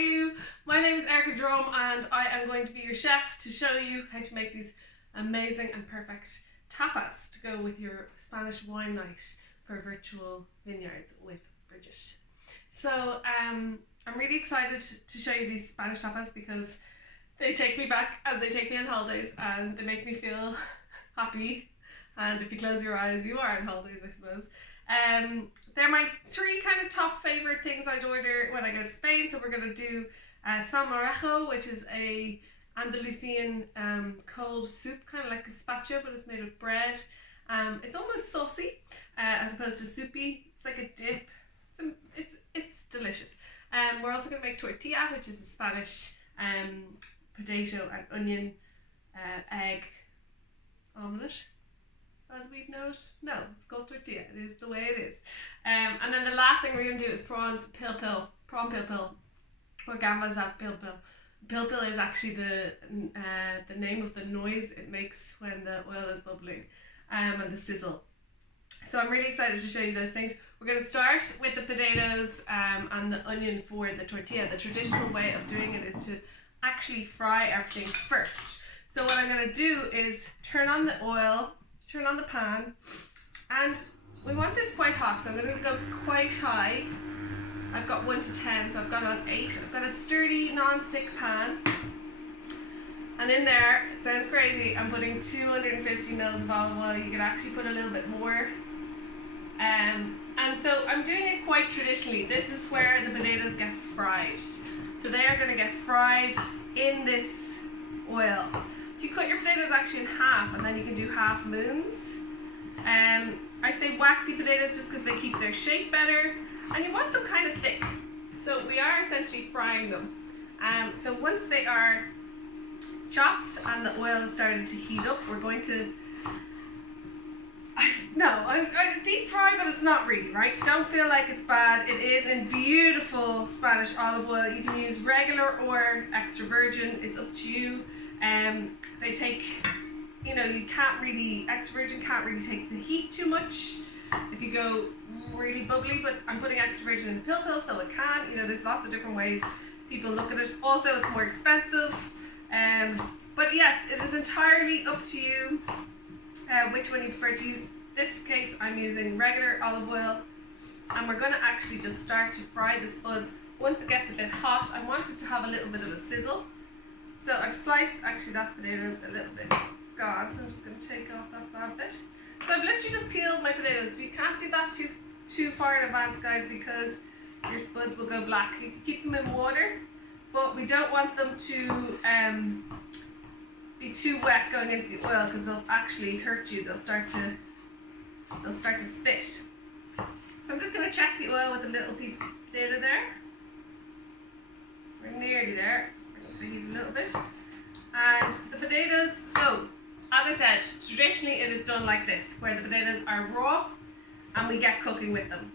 you? My name is Erica Drum and I am going to be your chef to show you how to make these amazing and perfect tapas to go with your Spanish wine night for virtual vineyards with Bridget. So I'm really excited to show you these Spanish tapas because they take me back and they take me on holidays and they make me feel happy, and if you close your eyes you are on holidays, I suppose. They're my three kind of top favourite things I'd order when I go to Spain. So we're going to do salmorejo, which is a Andalusian cold soup, kind of like gazpacho, but it's made with bread. It's almost saucy as opposed to soupy. It's like a dip. It's delicious. We're also going to make tortilla, which is a Spanish potato and onion egg omelette, as we'd know it. No, it's called tortilla. It is the way it is. And then the last thing we're going to do is prawns prawn pil, or gambas at pil. Pil is actually the name of the noise it makes when the oil is bubbling, and the sizzle. So I'm really excited to show you those things. We're going to start with the potatoes and the onion for the tortilla. The traditional way of doing it is to actually fry everything first. So what I'm going to do is turn on the oil, turn on the pan, and we want this quite hot, so I'm going to go quite high. I've got 1 to 10, so I've got on 8. I've got a sturdy non-stick pan, and in there, it sounds crazy, I'm putting 250 mils of olive oil. You could actually put a little bit more. And so I'm doing it quite traditionally. This is where the potatoes get fried. So they are going to get fried in this oil. So you cut your potatoes actually in half, and then you can do half moons. I say waxy potatoes just because they keep their shape better, and you want them kind of thick. So we are essentially frying them. So once they are chopped and the oil has started to heat up, we're going to I deep fry, but it's not really, right? Don't feel like it's bad. It is in beautiful Spanish olive oil. You can use regular or extra virgin. It's up to you. They take, you can't really, extra virgin can't really take the heat too much if you go really bubbly, but I'm putting extra virgin in the pil, so it can. There's lots of different ways people look at it. Also, it's more expensive. But yes, it is entirely up to you which one you prefer to use. This case, I'm using regular olive oil, and we're going to actually just start to fry the spuds. Once it gets a bit hot, I want it to have a little bit of a sizzle. So I've sliced, actually that potato's a little bit gone, so I'm just going to take off that bad bit. So I've literally just peeled my potatoes. So you can't do that too far in advance, guys, because your spuds will go black. You can keep them in water, but we don't want them to be too wet going into the oil, because they'll actually hurt you. They'll start to spit. So I'm just going to check the oil with a little piece of potato there. We're nearly there. Just bring it a little bit. And the potatoes, so as I said, traditionally it is done like this, where the potatoes are raw and we get cooking with them.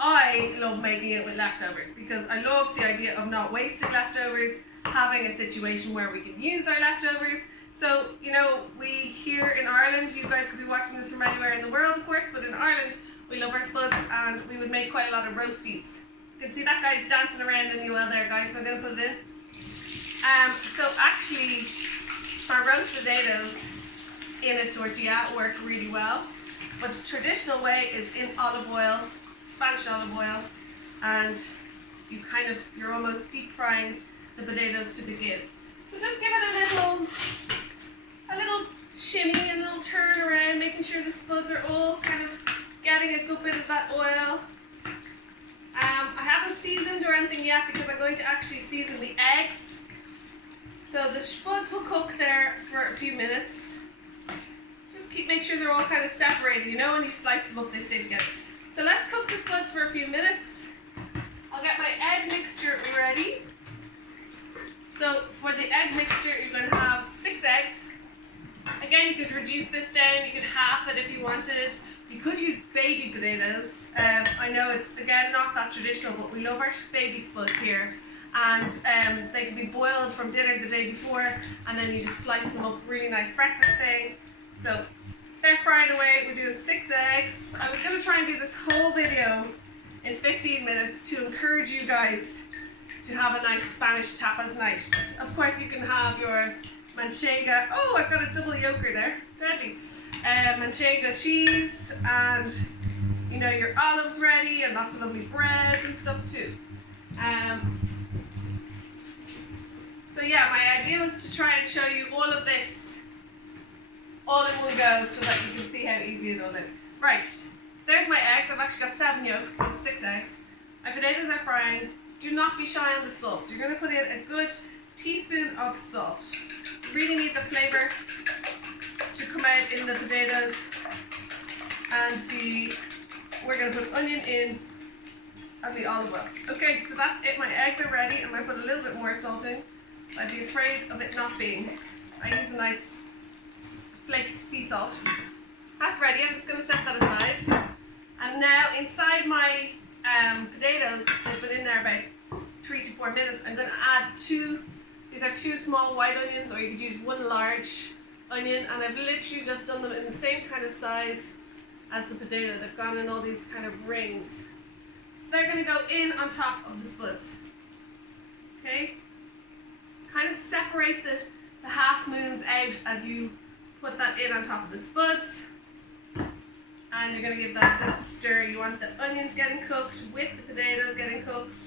I love making it with leftovers because I love the idea of not wasting leftovers, having a situation where we can use our leftovers. So, we here in Ireland, you guys could be watching this from anywhere in the world, of course, but in Ireland, we love our spuds and we would make quite a lot of roasties. You can see that guy's dancing around in the oil there, guys, so I'm going to put it in. So actually, our roast potatoes in a tortilla work really well, but the traditional way is in olive oil, Spanish olive oil, and you're almost deep frying the potatoes to begin. So just give it a little shimmy, a little turn around, making sure the spuds are all kind of getting a good bit of that oil. I haven't seasoned or anything yet because I'm going to actually season the eggs. So the spuds will cook there for a few minutes. Just make sure they're all kind of separated. When you slice them up, they stay together. So let's cook the spuds for a few minutes. I'll get my egg mixture ready. So for the egg mixture, you're going to have 6 eggs. Again, you could reduce this down. You could half it if you wanted. You could use baby potatoes. I know it's, again, not that traditional, but we love our baby spuds here. And they can be boiled from dinner the day before, and then you just slice them up, really nice breakfast thing. So they're fried away. We're doing 6 eggs. I was going to try and do this whole video in 15 minutes to encourage you guys to to have a nice Spanish tapas night. Of course, you can have your manchega. Oh, I've got a double yolker there. Deadly. Manchega cheese, and you know, your olives ready, and lots of lovely breads and stuff too. So yeah, my idea was to try and show you all of this all in one go so that you can see how easy it all is. Right, there's my eggs. I've actually got 7 yolks, but 6 eggs. My potatoes are frying. Do not be shy on the salt. So you're going to put in a good teaspoon of salt. You really need the flavour to come out in the potatoes. And we're going to put onion in and the olive oil. Okay, so that's it. My eggs are ready. I'm going to put a little bit more salt in. I'd be afraid of it not being. I use a nice flaked sea salt. That's ready. I'm just going to set that aside. And now inside my potatoes, they've been in there about 3 to 4 minutes. I'm going to add these are 2 small white onions, or you could use 1 large onion. And I've literally just done them in the same kind of size as the potato. They've gone in all these kind of rings. So they're going to go in on top of the spuds. Okay? Kind of separate the half moons out as you put that in on top of the spuds. And you're going to give that a good stir. You want the onions getting cooked with the potatoes getting cooked.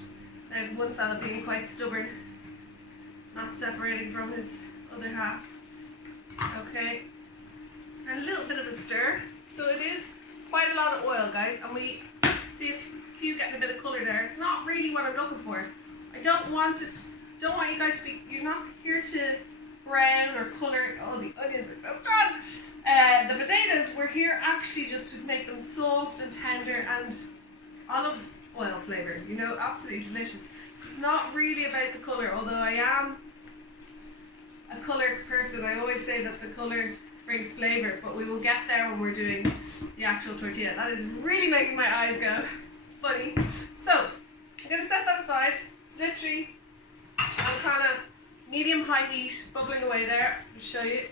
There's one fella being quite stubborn, not separating from his other half. Okay. And a little bit of a stir. So it is quite a lot of oil, guys. And we see if you getting a bit of colour there. It's not really what I'm looking for. I don't want you guys to be, you're not here to brown or colour. Oh, the onions are so strong. The potatoes, we're here actually just to make them soft and tender and olive oil flavour, you know, absolutely delicious. It's not really about the colour, although I am a coloured person. I always say that the colour brings flavour, but we will get there when we're doing the actual tortilla. That is really making my eyes go funny. So, I'm going to set that aside. It's literally on kind of medium-high heat, bubbling away there. I'll show you.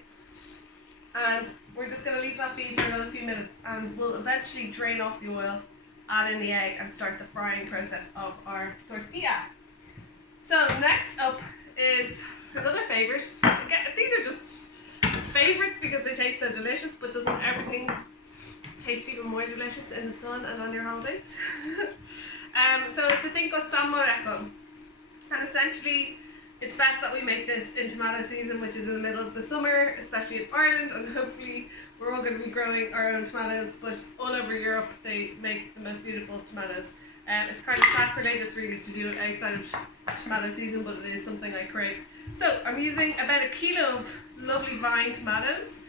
And we're just going to leave that be for another few minutes, and we'll eventually drain off the oil, add in the egg, and start the frying process of our tortilla. So next up is another favourite. Again, these are just favourites because they taste so delicious, but doesn't everything taste even more delicious in the sun and on your holidays? So it's a thing called salmorejo, and essentially it's best that we make this in tomato season, which is in the middle of the summer, especially in Ireland, and hopefully we're all going to be growing our own tomatoes, but all over Europe they make the most beautiful tomatoes. It's kind of sacrilegious really to do it outside of tomato season, but it is something I crave. So I'm using about 1 kilo of lovely vine tomatoes,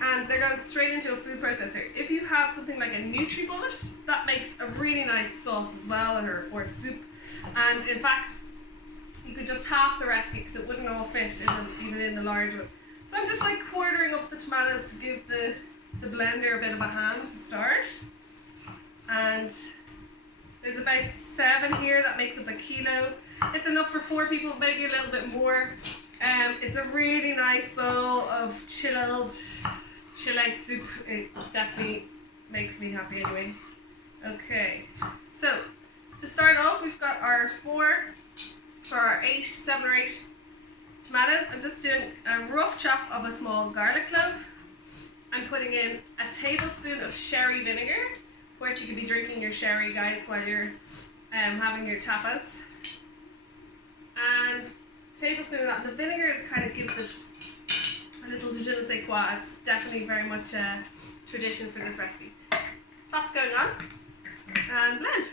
and they're going straight into a food processor. If you have something like a NutriBullet, that makes a really nice sauce as well, or soup. And in fact, you could just half the recipe because it wouldn't all fit even in the large one. So I'm just like quartering up the tomatoes to give the blender a bit of a hand to start. And there's about 7 here, that makes up 1 kilo. It's enough for 4 people, maybe a little bit more. It's a really nice bowl of chill out soup. It definitely makes me happy anyway. Okay, so to start off, we've got our 7 or 8 tomatoes. I'm just doing a rough chop of a small garlic clove. I'm putting in a tablespoon of sherry vinegar. Of course, you could be drinking your sherry, guys, while you're having your tapas. And tablespoon of that. And the vinegar is kind of gives it a little je ne sais quoi. It's definitely very much a tradition for this recipe. Top's going on. And blend.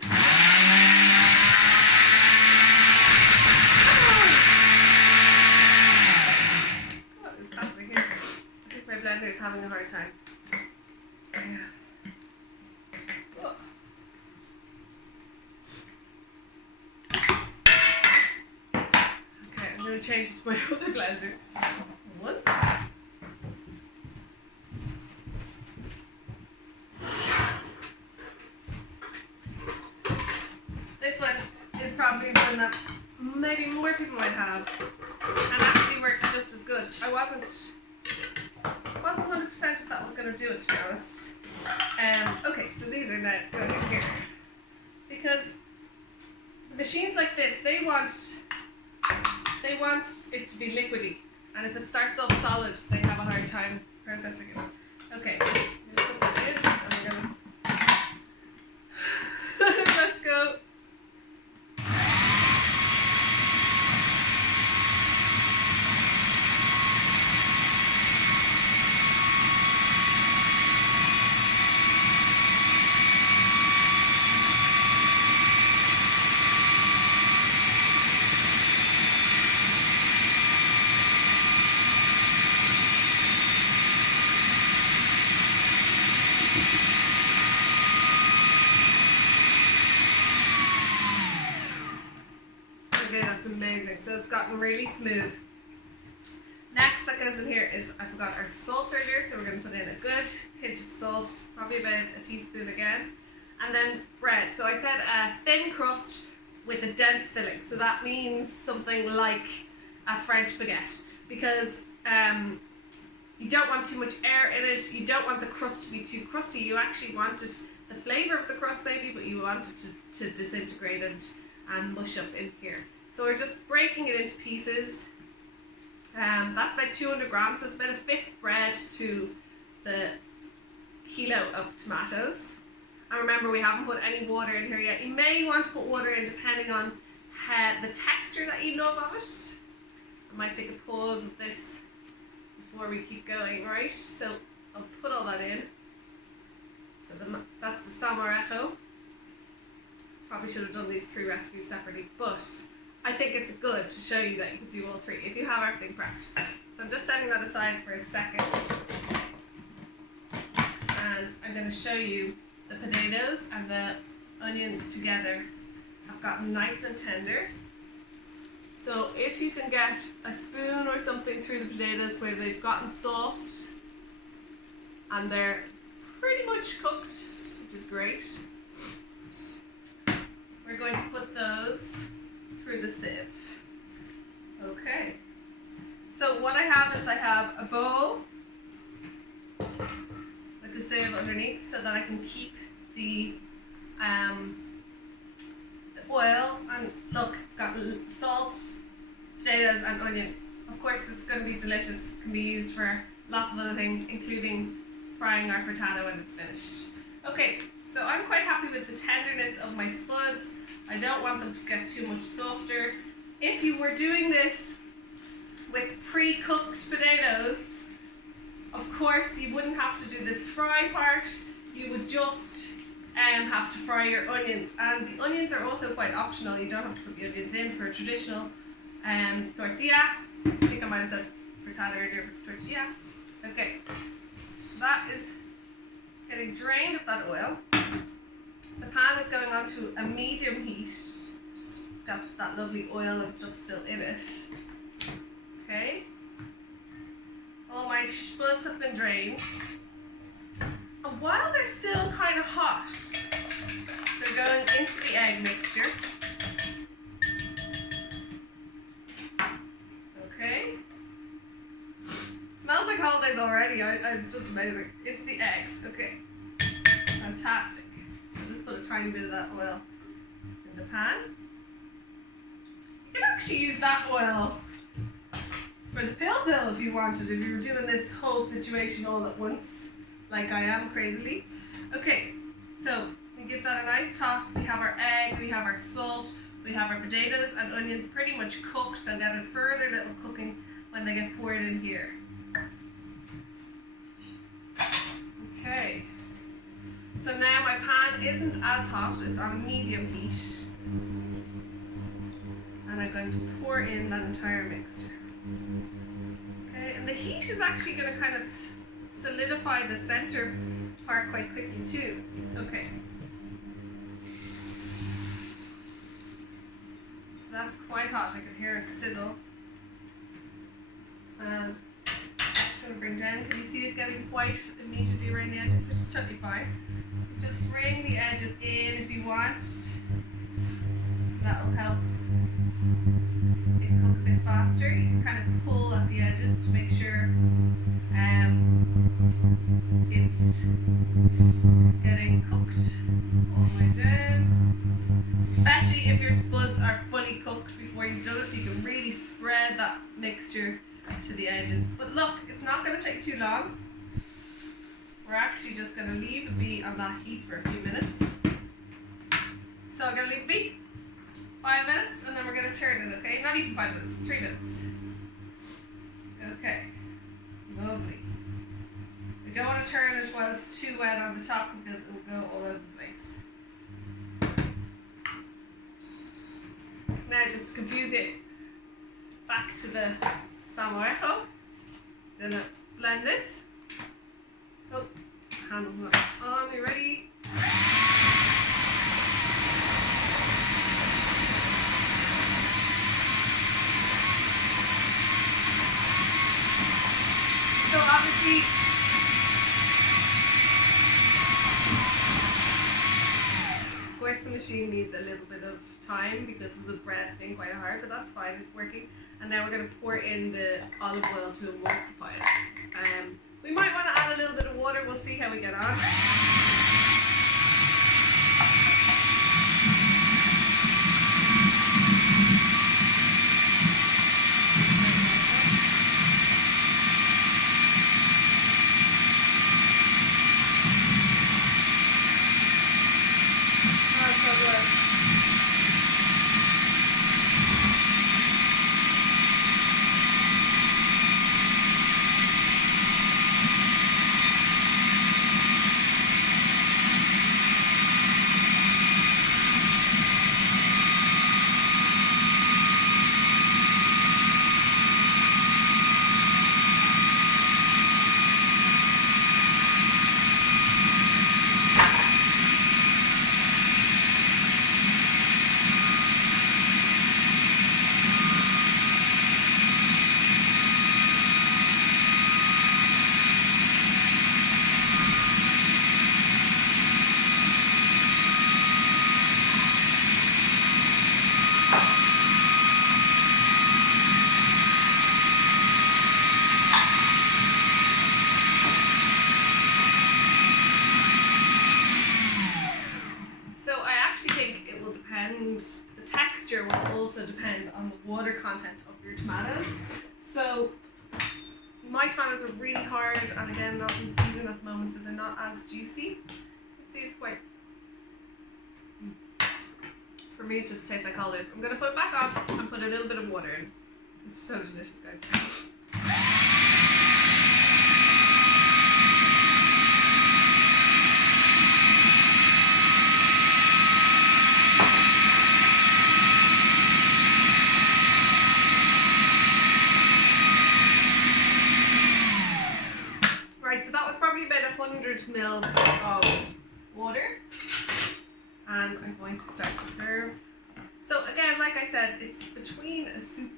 What is happening here? I think my blender is having a hard time. I'm going to change it to my other blender. One. This one is probably one that maybe more people might have, and actually works just as good. I wasn't 100% if that was going to do it, to be honest. Okay, so these are now going in here because machines like this, they want they want it to be liquidy, and if it starts off solid, they have a hard time processing it. Okay, I'm gonna put that in, and we're gonna let's go. Okay, that's amazing. So it's gotten really smooth. Next that goes in here is, I forgot our salt earlier, so we're going to put in a good pinch of salt, probably about a teaspoon again. And then bread. So I said a thin crust with a dense filling. So that means something like a French baguette, because you don't want too much air in it. You don't want the crust to be too crusty. You actually want it, the flavour of the crust maybe, but you want it to disintegrate and mush up in here. So we're just breaking it into pieces. That's about 200 grams, so it's about a fifth bread to the kilo of tomatoes. And remember, we haven't put any water in here yet. You may want to put water in depending on the texture that you love of it. I might take a pause of this before we keep going, right? So I'll put all that in. So that's the salmorejo. Probably should have done these 3 recipes separately, but I think it's good to show you that you can do all 3 if you have everything prepped. So I'm just setting that aside for a second. And I'm going to show you the potatoes and the onions together have gotten nice and tender. So if you can get a spoon or something through the potatoes where they've gotten soft and they're pretty much cooked, which is great, we're going to put those through the sieve. Okay. So what I have is I have a bowl with the sieve underneath so that I can keep the oil, and look, it's got salt, potatoes and onion. Of course it's going to be delicious, can be used for lots of other things, including frying our frittata when it's finished. Okay, so I'm quite happy with the tenderness of my spuds. I don't want them to get too much softer. If you were doing this with pre-cooked potatoes, of course you wouldn't have to do this fry part. You would just have to fry your onions, and the onions are also quite optional. You don't have to put the onions in for a traditional tortilla. I think I might have said frittata earlier for tortilla. Okay, so that is getting drained of that oil. The pan is going on to a medium heat. It's got that lovely oil and stuff still in it. Okay. All my spuds have been drained. And while they're still kind of hot, they're going into the egg mixture. Okay. Smells like holidays already. It's just amazing. Into the eggs. Okay. Fantastic. I'll just put a tiny bit of that oil in the pan. You can actually use that oil for the pill if you wanted, if you were doing this whole situation all at once, like I am crazily. Okay, so we give that a nice toss. We have our egg, we have our salt, we have our potatoes and onions pretty much cooked. They'll get a further little cooking when they get poured in here. Okay, so now my pan isn't as hot, it's on medium heat. And I'm going to pour in that entire mixture. Okay, and the heat is actually going to kind of solidify the center part quite quickly too. Okay. So that's quite hot, I could hear a sizzle. And it's going to bring down, can you see it getting white immediately around the edges, which is totally fine. Just bring the edges in if you want. That'll help it cook a bit faster. You can kind of pull at the edges to make sure it's getting cooked all the way down. Especially if your spuds are fully cooked before before you've done it, so you can really spread that mixture to the edges. But look, it's not going to take too long. We're actually just going to leave it be on that heat for a few minutes. So I'm going to leave it be 5 minutes, and then we're going to turn it, okay? Not even 5 minutes, 3 minutes. Okay, lovely. We don't want to turn it while it's too wet on the top because it will go all over the place. Now, just to confuse it, back to the salmorejo. Gonna blend this. Oh, handle's not on. You ready? So obviously, of course the machine needs a little bit of time because the bread's being quite hard, but that's fine, it's working. And now we're going to pour in the olive oil to emulsify it. We might want to add a little bit of water, we'll see how we get on. The texture will also depend on the water content of your tomatoes. So my tomatoes are really hard and again not in season at the moment, so they're not as juicy. You can see it's quite, for me it just tastes like olives. I'm going to put it back on and put a little bit of water in. It's so delicious, guys. Right, so that was probably about 100 mils of water, and I'm going to start to serve. So again, like I said, it's between a soup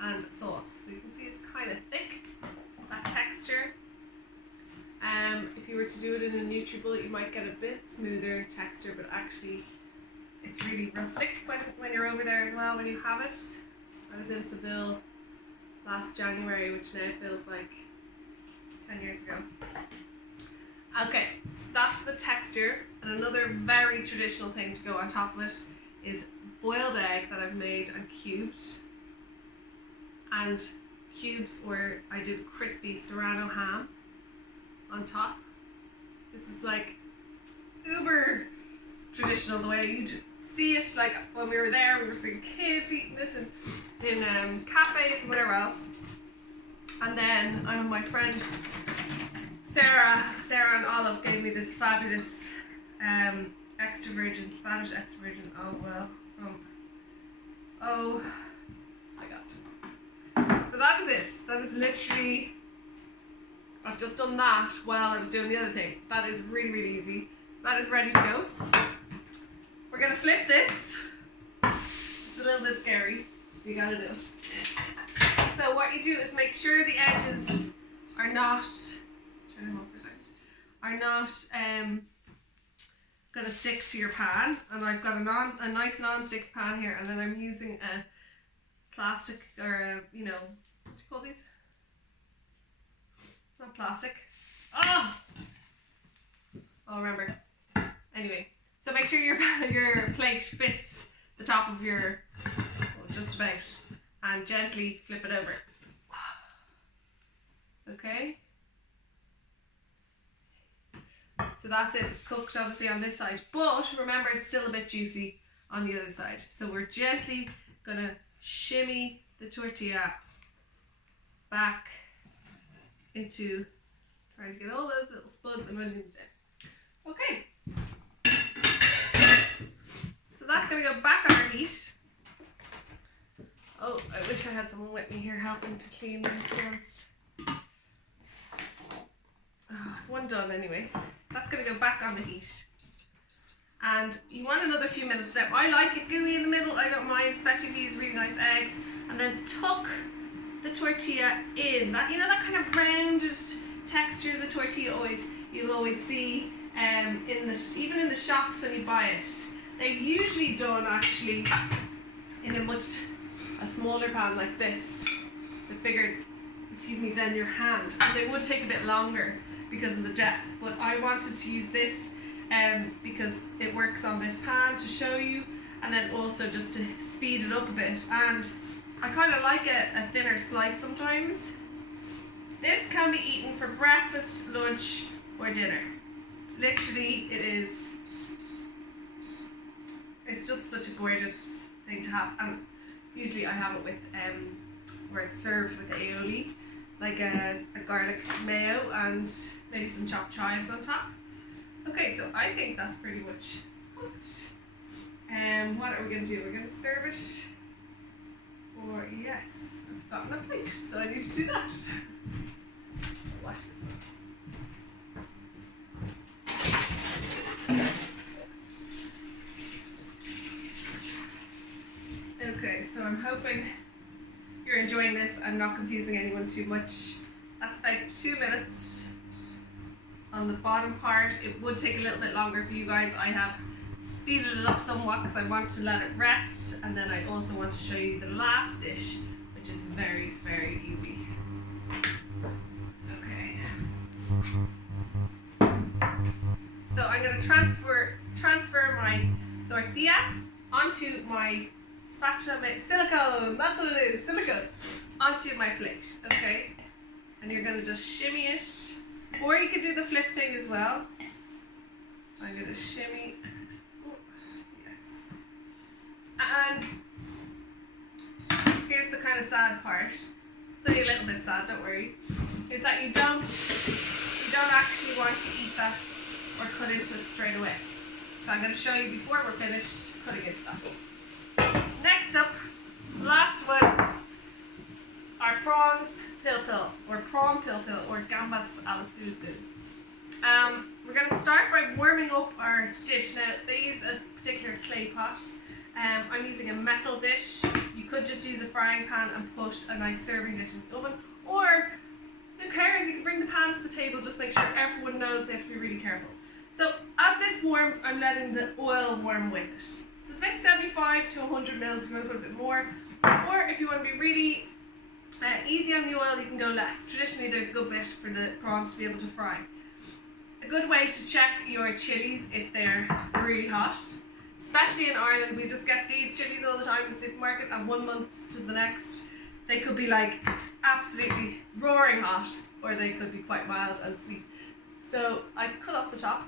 and a sauce. So you can see it's kind of thick, that texture. If you were to do it in a NutriBullet, you might get a bit smoother texture, but actually it's really rustic when you're over there as well, when you have it. I was in Seville last January, which now feels like 10 years ago. Okay, so that's the texture. And another very traditional thing to go on top of it is boiled egg that I've made and cubed. And cubes where I did crispy serrano ham on top. This is like uber traditional, the way you'd see it, like when we were there, we were seeing kids eating this in cafes and whatever else. And then my friend Sarah and Olive gave me this fabulous extra virgin, Spanish extra virgin olive oil from, oh my god. So that is it. That is literally, I've just done that while I was doing the other thing. That is really, really easy. So that is ready to go. We're going to flip this. It's a little bit scary. You gotta do it. So what you do is make sure the edges are not, let's turn them off for a second, are not going to stick to your pan. And I've got a nice non-stick pan here, and then I'm using a plastic, or a, what do you call these? It's not plastic. Oh, I'll remember. Anyway, so make sure your plate fits the top of your, we'll just about, and gently flip it over. Okay. So that's it, cooked obviously on this side, but remember it's still a bit juicy on the other side. So we're gently gonna shimmy the tortilla back into, trying to get all those little spuds and onions down. Okay. So that's gonna go back on our heat. Oh, I wish I had someone with me here helping to clean them, to be honest. One done anyway. That's going to go back on the heat. And you want another few minutes now. I like it gooey in the middle, I don't mind, especially if you use really nice eggs. And then tuck the tortilla in. That, you know, that kind of rounded texture of the tortilla you'll always see even in the shops when you buy it. They're usually done actually in a smaller pan like this. They're bigger, than your hand. And they would take a bit longer because of the depth, but I wanted to use this because it works on this pan to show you, and then also just to speed it up a bit. And I kind of like a thinner slice sometimes. This can be eaten for breakfast, lunch or dinner. Literally it's just such a gorgeous thing to have, and usually I have it with where it's served with aioli, like a garlic mayo and maybe some chopped chives on top. Okay, so I think that's pretty much cooked. What are we going to do? We're going to serve it. Or yes, I've got my plate, so I need to do that. Wash this up. Okay, so I'm hoping you're enjoying this. I'm not confusing anyone too much. That's about 2 minutes on the bottom part. It would take a little bit longer for you guys. I have speeded it up somewhat because I want to let it rest, and then I also want to show you the last dish, which is very, very easy. Okay. So I'm going to transfer my tortilla onto my spatula, silicone, that's what it is, silicone, onto my plate, okay? And you're going to just shimmy it, or you could do the flip thing as well. I'm going to shimmy, yes. And here's the kind of sad part, it's only a little bit sad, don't worry, is that you don't actually want to eat that or cut into it straight away. So I'm going to show you before we're finished cutting into that. Next up, last one, are prawns pil-pil, or prawn pil-pil, or gambas al pil-pil. We're going to start by warming up our dish. Now, they use a particular clay pot. I'm using a metal dish. You could just use a frying pan and put a nice serving dish in the oven, or who cares, you can bring the pan to the table, just make sure everyone knows they have to be really careful. So as this warms, I'm letting the oil warm with it. So it's about 75 to 100 mils if you want to put a bit more, or if you want to be really easy on the oil, you can go less. Traditionally, there's a good bit for the prawns to be able to fry. A good way to check your chilies if they're really hot, especially in Ireland, we just get these chilies all the time in the supermarket, and 1 month to the next, they could be like absolutely roaring hot, or they could be quite mild and sweet. So I cut off the top.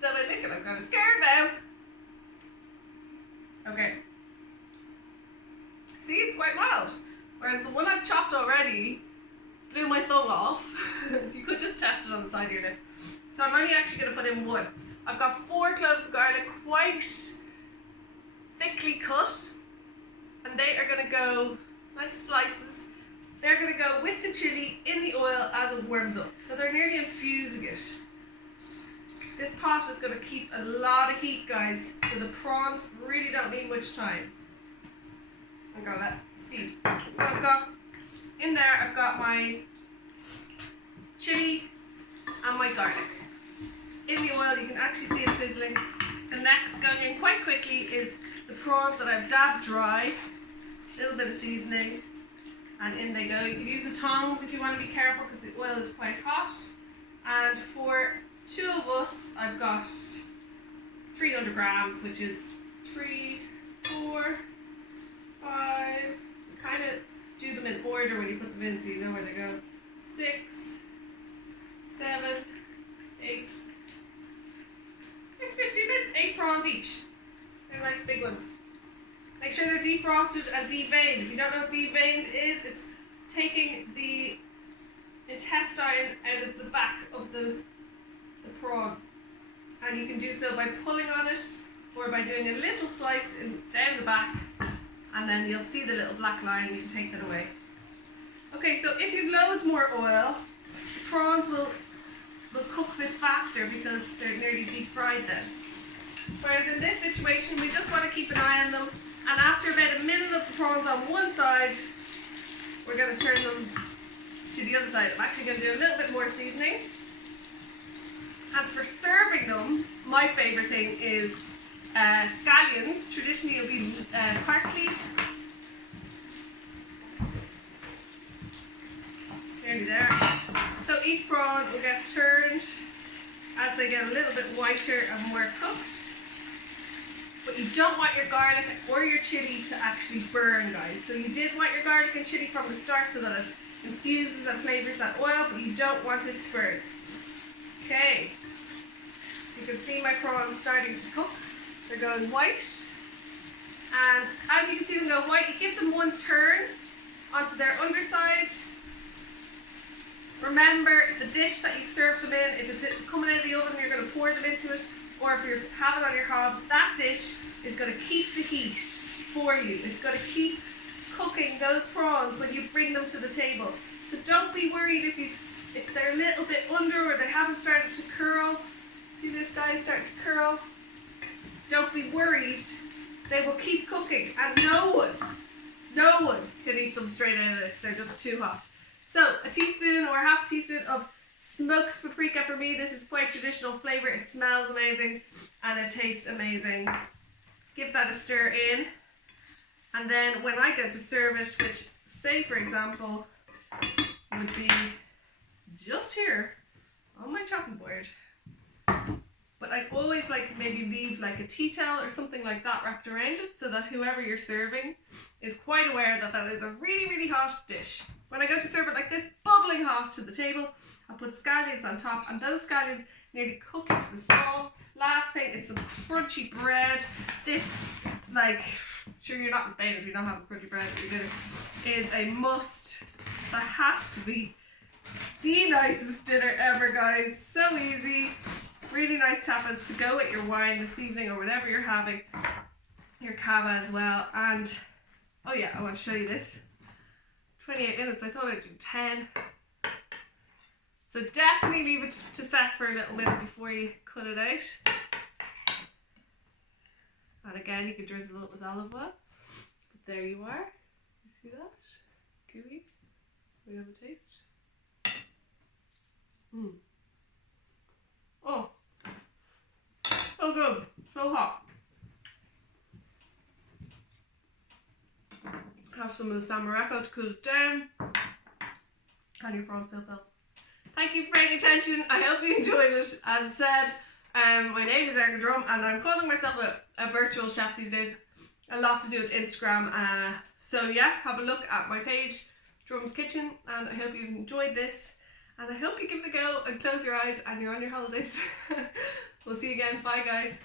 Then I lick it. I'm kind of scared now. Okay. See, it's quite mild. Whereas the one I've chopped already blew my thumb off. You could just test it on the side of your lip. So I'm only actually going to put in one. I've got 4 cloves of garlic, quite thickly cut, and they are going to go nice slices. They're going to go with the chili in the oil as it warms up. So they're nearly infusing it. This pot is going to keep a lot of heat, guys, so the prawns really don't need much time. I'm going to let seed. So I've got, in there, I've got my chili and my garlic. In the oil, you can actually see it sizzling. So next, going in quite quickly, is the prawns that I've dabbed dry. A little bit of seasoning. And in they go. You can use the tongs if you want to be careful because the oil is quite hot. And for 2 of us, I've got 300 grams, which is 3, 4, 5, convince you, you know where they go. 6, 7, 8. 50 minutes, 8 prawns each. They're nice big ones. Make sure they're defrosted and deveined. If you don't know what deveined is, it's taking the intestine out of the back of the prawn. And you can do so by pulling on it or by doing a little slice down the back, and then you'll see the little black line. You can take that away. Okay, so if you've loads more oil, prawns will cook a bit faster because they're nearly deep fried then. Whereas in this situation, we just want to keep an eye on them, and after about a minute of the prawns on one side, we're going to turn them to the other side. I'm actually going to do a little bit more seasoning. And for serving them, my favourite thing is scallions. Traditionally it'll be parsley. Nearly there. So each prawn will get turned as they get a little bit whiter and more cooked. But you don't want your garlic or your chilli to actually burn, guys. So you did want your garlic and chilli from the start so that it infuses and flavours that oil, but you don't want it to burn. Okay, so you can see my prawns starting to cook. They're going white, and as you can see them go white, you give them one turn onto their underside. Remember the dish that you serve them in. If it's coming out of the oven, you're going to pour them into it, or if you have it on your hob, that dish is going to keep the heat for you. It's going to keep cooking those prawns when you bring them to the table. So don't be worried if they're a little bit under or they haven't started to curl. See this guy starting to curl? Don't be worried. They will keep cooking, and no one can eat them straight out of this. They're just too hot. So a teaspoon or half a teaspoon of smoked paprika for me. This is quite traditional flavour. It smells amazing and it tastes amazing. Give that a stir in, and then when I go to serve it, which say for example would be just here on my chopping board, but I'd always like maybe leave like a tea towel or something like that wrapped around it so that whoever you're serving is quite aware that that is a really, really hot dish. When I go to serve it like this, bubbling hot to the table, I'll put scallions on top, and those scallions nearly cook into the sauce. Last thing is some crunchy bread. This, like, sure you're not in Spain if you don't have crunchy bread at your dinner, is a must. That has to be the nicest dinner ever, guys. So easy. Really nice tapas to go with your wine this evening or whatever you're having. Your cava as well. And, oh yeah, I want to show you this. 28 minutes, I thought I'd do 10. So definitely leave it to set for a little minute before you cut it out. And again, you can drizzle it with olive oil. But there you are. You see that? Gooey. We have a taste. Oh. So good. So hot. Have some of the Samoreko to cool it down. And your prawns pil. Thank you for paying attention. I hope you enjoyed it. As I said, my name is Erica Drum, and I'm calling myself a virtual chef these days. A lot to do with Instagram. So yeah, have a look at my page, Drum's Kitchen, and I hope you've enjoyed this. And I hope you give it a go and close your eyes and you're on your holidays. We'll see you again. Bye, guys.